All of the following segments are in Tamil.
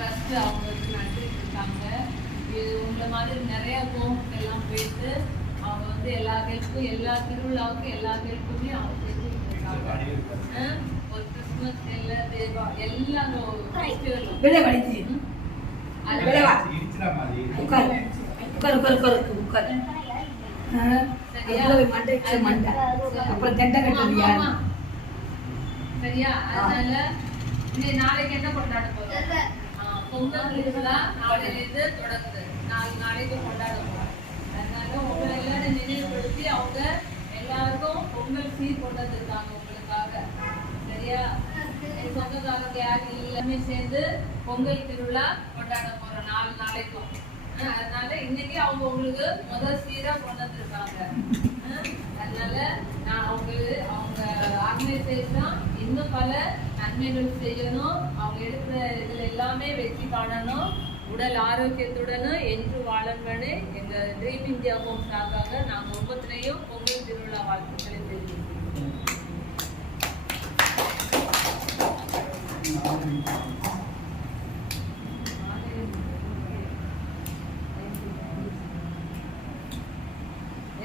ட்ரஸ்ட் அவங்க வந்து நடத்திட்டு இருக்காங்க இது உங்களை மாதிரி நிறைய கோமுக்கு எல்லாம் போயிட்டு அவங்க வந்து எல்லா ஹெல்ப்பும் எல்லா திருவிழாவுக்கும் எல்லா ஹெல்ப்புமே அவங்க செஞ்சுட்டு இருக்காங்க? ஒரு கிறிஸ்மஸ் எல்லா தேவா எல்லா ஃபெஸ்டிவலும் அப்புறம் தெண்டை. சரியா? அதனால நாளைக்கு என்ன கொண்டாட போறோம்? பொங்கல் திருவிழா நாளையில இருந்து தொடங்குது நாலு நாளைக்கு கொண்டாட போறோம். அதனால உங்களை எல்லாரும் நினைவுபடுத்தி அவங்க எல்லாருக்கும் பொங்கல் சீர் கொண்டு வந்திருக்காங்க உங்களுக்காக. சரியா? என் சொந்தக்காரங்க யாரும் எல்லாமே சேர்ந்து பொங்கல் திருவிழா கொண்டாட போறோம். நாலு நாளைக்கும். ஆ, அதனால இன்னைக்கு அவங்க உங்களுக்கு முதல் சீரா கொண்டு வந்திருக்காங்க. ஆ, அதனால நான் அவங்களுக்கு அவங்க ஆர்கனைசேஷன் இன்னும் பல நன்மைகள் செய்யணும். அவங்க எடுக்கிற இதுல எல்லாமே வெற்றி காணணும். உடல் ஆரோக்கியத்துடனும் என்று வாழணும்னு எங்க ட்ரீம் இந்தியா ஹோம் சார்பாக நாங்கள் ஒவ்வொருத்தரையும் பொங்கல் திருவிழா வாழ்த்துக்களை தெரிவிக்கிறோம்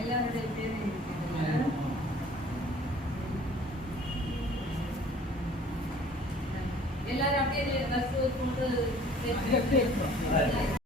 எல்லாருடைய எல்லாரும் அப்படியே